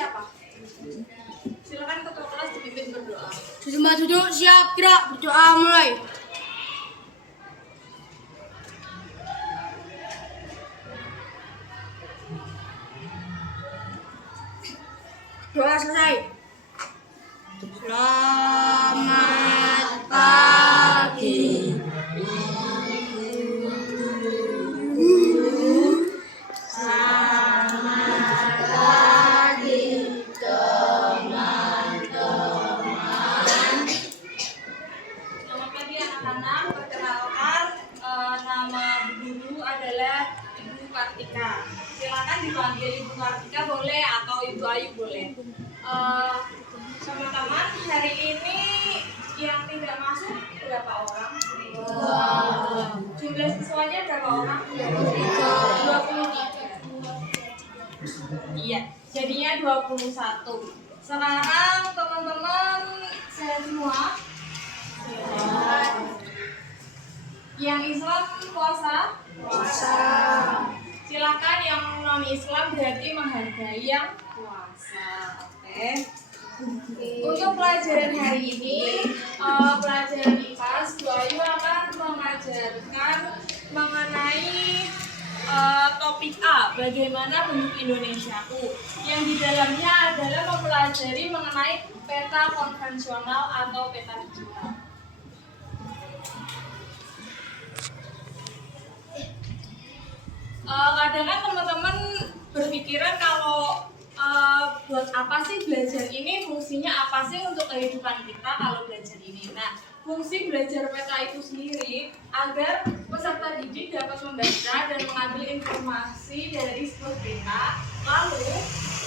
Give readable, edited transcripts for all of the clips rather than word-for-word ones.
siapa? Silakan ketua kelas dipimpin berdoa. Semua duduk siap, gerak, berdoa mulai. Doa selesai. Selamat pagi. Selamat pagi anak-anak. Perkenalkan, nama Bu Guru adalah Ibu Kartika. Silakan dipanggil Ibu Kartika boleh atau Ibu Ayu boleh. Teman-teman, hari ini yang tidak masuk berapa orang? Jumlah siswanya berapa orang? 23. Iya, jadinya 21. Sekarang teman-teman sehat semua? Sehat. Yang Islam puasa? Puasa. Silakan yang non Islam berarti menghargai yang puasa. Oke. Untuk pelajaran hari ini, pelajaran IPA, Bu Ayu akan mengajarkan mengenai topik A, bagaimana bentuk Indonesiaku, yang di dalamnya adalah mempelajari mengenai peta konvensional atau peta digital. Kadang kan teman-teman berpikiran kalau buat apa sih belajar ini, fungsinya apa sih untuk kehidupan kita kalau belajar ini. Nah, fungsi belajar peta itu sendiri agar peserta didik dapat membaca dan mengambil informasi dari sebuah peta, lalu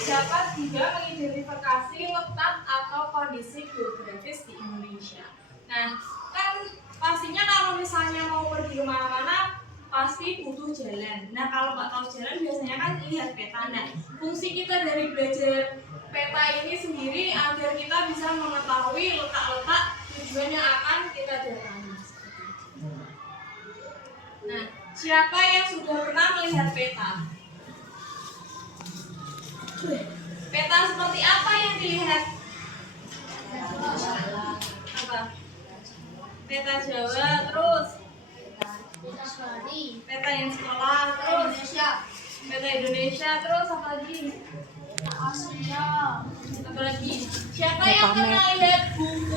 dapat juga mengidentifikasi letak atau kondisi geografis di Indonesia. Nah, kan pastinya kalau misalnya mau pergi kemana-mana pasti butuh jalan. Nah, kalau nggak tahu jalan biasanya kan lihat peta. Nah, fungsi kita dari belajar peta ini sendiri agar kita bisa mengetahui letak-letak tujuan yang akan kita datangi. Nah, siapa yang sudah pernah melihat peta? Peta seperti apa yang dilihat? Apa? Peta Jawa, terus peta yang sekolah, terus peta Indonesia, terus apa lagi? Asia. Apa lagi? Siapa yang pernah lihat buku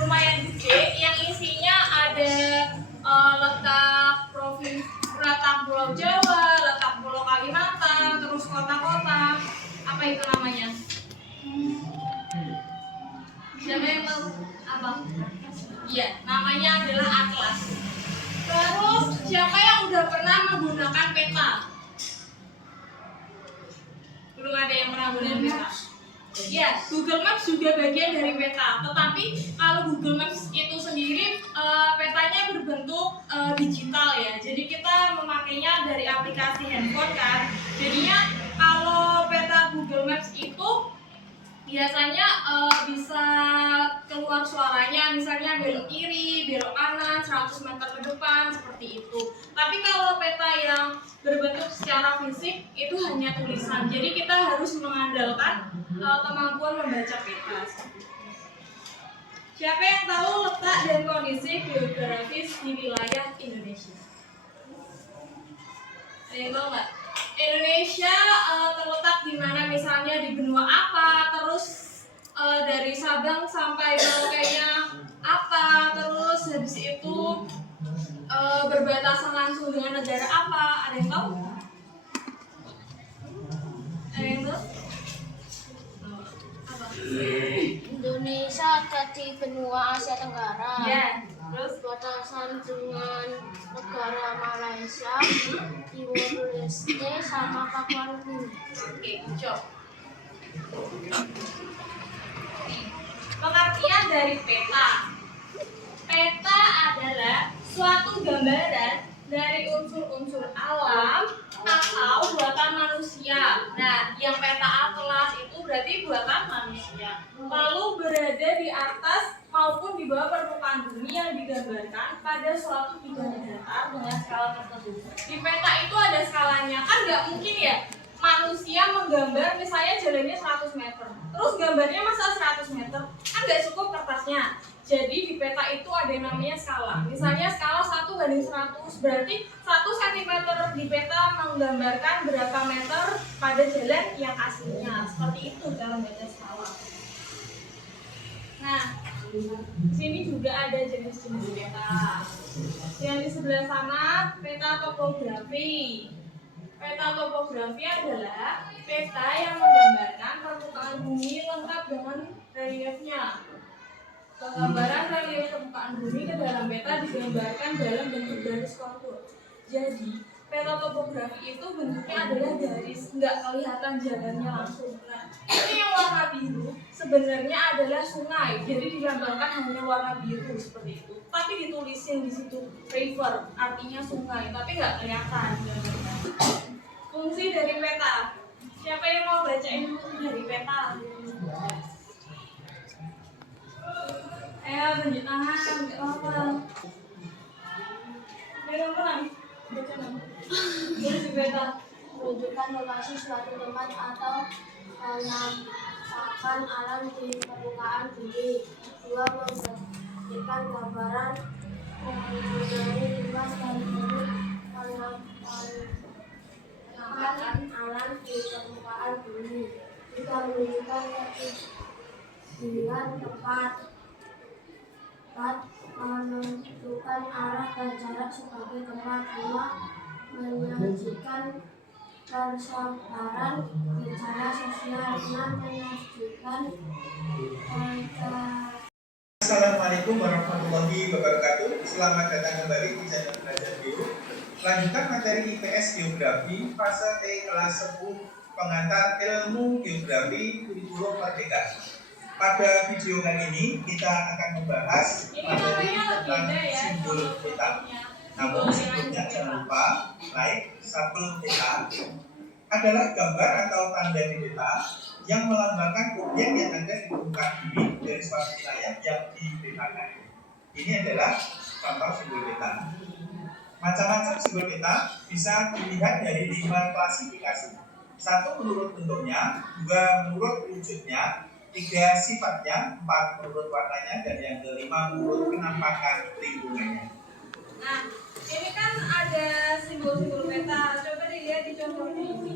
lumayan gede yang isinya ada letak provinsi, letak Pulau Jawa, letak Pulau Kalimantan, terus kota-kota. Apa itu namanya? Siapa yang tahu? Apa? Iya, namanya adalah atlas. Terus siapa yang udah pernah menggunakan peta? Belum ada yang pernah menggunakan peta. Ya, Google Maps juga bagian dari peta. Tetapi kalau Google Maps itu sendiri petanya berbentuk digital ya. Jadi kita memakainya dari aplikasi handphone kan. Jadinya kalau peta Google Maps itu biasanya bisa keluar suaranya, misalnya belok kiri, belok kanan, 100 meter ke depan, seperti itu. Tapi kalau peta yang berbentuk secara fisik itu hanya tulisan. Jadi kita harus mengandalkan kemampuan membaca peta. Siapa yang tahu letak dan kondisi geografis di wilayah Indonesia? Ada yang tahu nggak? Indonesia terletak di mana, misalnya di benua apa, terus dari Sabang sampai Merauke-nya apa, terus habis itu berbatasan langsung dengan negara apa? Ada yang tahu? Ada yang tahu? Apa? Indonesia ada di benua Asia Tenggara. Ya, terus Batasan dengan negara Malaysia, Timur Leste, sama Papua Nugini. oke, job. Pengertian dari peta. Peta adalah suatu gambaran dari unsur-unsur alam atau buatan manusia. Nah, yang peta atlas itu berarti buatan manusia. Lalu berada di atas maupun di bawah permukaan bumi yang digambarkan pada suatu bidang datar dengan skala tertentu. Di peta itu ada skalanya, kan nggak mungkin ya manusia menggambar misalnya jalannya 100 meter. Terus gambarnya masa 100 meter? Kan nggak cukup kertasnya. Jadi di peta itu ada yang namanya skala. Misalnya skala 1:100, berarti 1 cm di peta menggambarkan berapa meter pada jalan yang aslinya. Seperti itu cara membaca skala. Nah, sini juga ada jenis-jenis peta. Yang di sebelah sana peta topografi. Peta topografi adalah peta yang menggambarkan permukaan bumi lengkap dengan reliefnya. Penggambaran relief permukaan bumi ke dalam peta digambarkan dalam bentuk garis kontur. Jadi, peta topografi itu bentuknya adalah garis, nggak kelihatan jalannya langsung. Nah, ini yang warna biru sebenarnya adalah sungai, jadi digambarkan hanya warna biru seperti itu. Tapi ditulisin di situ river, artinya sungai, tapi nggak kelihatan gambarnya. Fungsi dari peta. Siapa yang mau bacain fungsi dari peta? Tunjuk tangan, nggak apa-apa. Ayo pelan, baca dong. Fungsi peta. Menunjukkan lokasi suatu tempat atau menampakkan alam di permukaan bumi. 2. Memberikan gambaran mengenai luas dan bentuk penampakan alam di permukaan bumi. 3. Menunjukkan ketinggian tempat. 4. Menentukan arah dan jarak sebagai tempat. 5. Menyajikan persabaran bicara sosial. 6. Menyajikan Assalamualaikum warahmatullahi wabarakatuh. Selamat datang kembali di channel Belajar Bio. Lanjutkan materi IPS Geografi fase T kelas 10 pengantar ilmu geografi kurikulum merdeka. Pada video kali ini kita akan membahas materi tentang simbol peta. Namun sebelumnya jangan lupa like, sampel peta adalah gambar atau tanda di peta yang melambangkan objek yang ada di permukaan bumi dari suatu wilayah yang dipetakan. Ini adalah contoh simbol peta. Macam-macam simbol peta bisa dilihat dari 5 klasifikasi. 1 menurut bentuknya, 2 menurut wujudnya, 3 sifatnya, 4 menurut warnanya, dan yang kelima menurut penampakan lingkungannya. Nah, ini kan ada simbol-simbol peta. Coba dilihat di contohnya ini.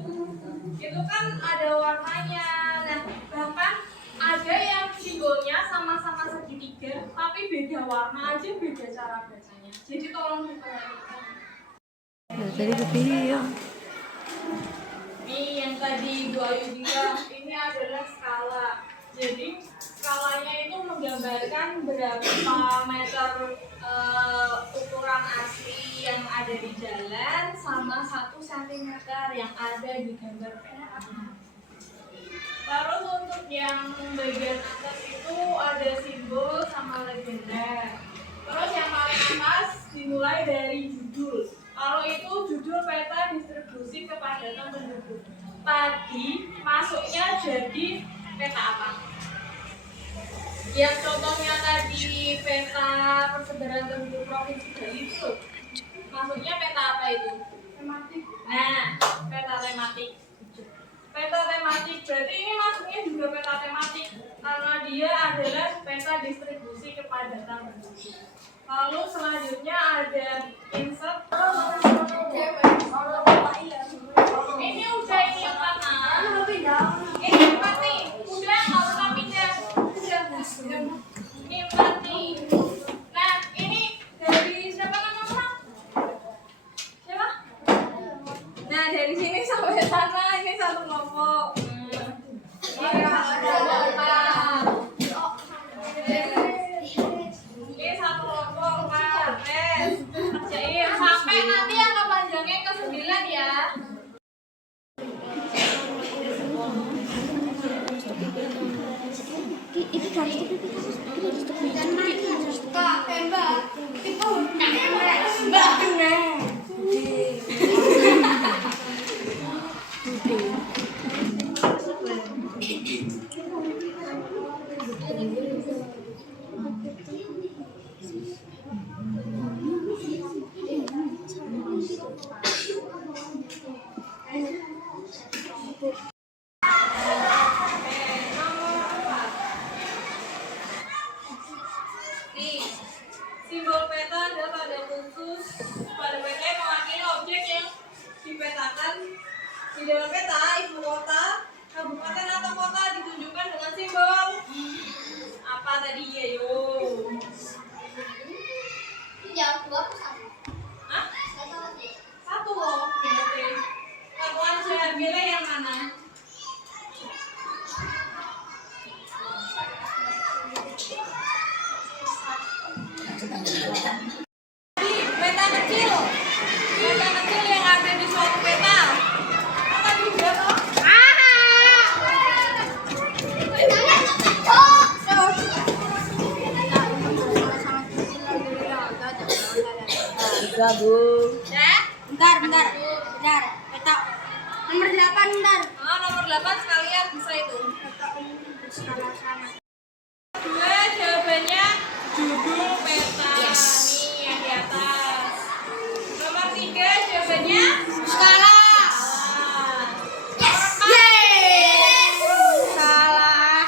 Itu kan ada warnanya. Nah, bahkan ada yang simbolnya sama-sama segitiga, tapi beda warna aja, beda cara bacanya. Jadi tolong diperhatikan. Tadi video. Ini yang tadi Bu Ayu bilang, ini adalah skala. Jadi skalanya itu menggambarkan berapa meter ukuran asli yang ada di jalan sama 1 cm yang ada di gambar peta. Terus untuk yang bagian atas itu ada simbol sama legenda. Terus yang paling atas dimulai dari judul. Kalau itu judul peta distribusi kepadatan penduduk. Tadi masuknya jadi peta apa? Yang contohnya tadi peta persebaran penduduk provinsi Bali itu, maksudnya peta apa itu? Tematik. Nah, peta tematik. Peta tematik berarti ini masuknya juga peta tematik karena dia adalah peta distribusi kepadatan penduduk. Lalu selanjutnya ada insert. Ini udah ini yang mana? Ini 4 nih. Udah nggak usah pindah. Ini 4 nih. Nah, ini dari siapa nama? Siapa? Nah, dari sini sampai sana ini satu kelompok. Ini satu kelompok. Ini satu kelompok, Pak. Kerjain sampai nanti yang kepanjangnya ke 9 ya. Itu garis Jakarta, ibu kota, kabupaten atau kota ditunjukkan dengan simbol apa tadi ya yo? Jawab dua atau satu? Hah? Satu aja. Satu loh, berarti. Satu aja, pilih yang mana? Peta kecil. Peta kecil yang ada di suatu peta. Apa juga toh? Ya? Bentar. Peta nomor 8 bentar. Oh, nomor 8 sekalian bisa itu. Peta umum di skala sana. Dua jawabannya judul peta nih yang di atas. Nomor 3 jawabannya Skala. Yes. Yes. Salah.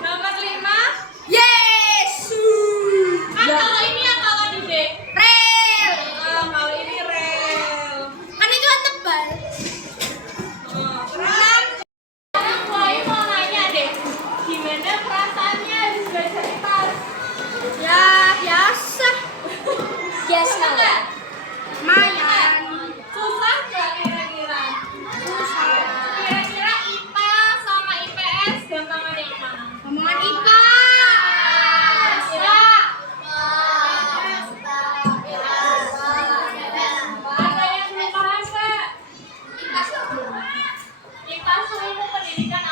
Nomor 5 Yes. kalau ini ya kalau di D. Rel. Kalau ini rel. Kan itu kan tebal. Terus sekarang mulai mau nanya deh, gimana perasaannya habis belajar IPAS? Ya biasa. Susah nggak? Lumayan. Susah nggak kira-kira? Susah. Kira-kira IPA sama IPS gampangan yang mana? Omongan IPA. Ada yang belum paham nggak? IPA ilmu pendidikan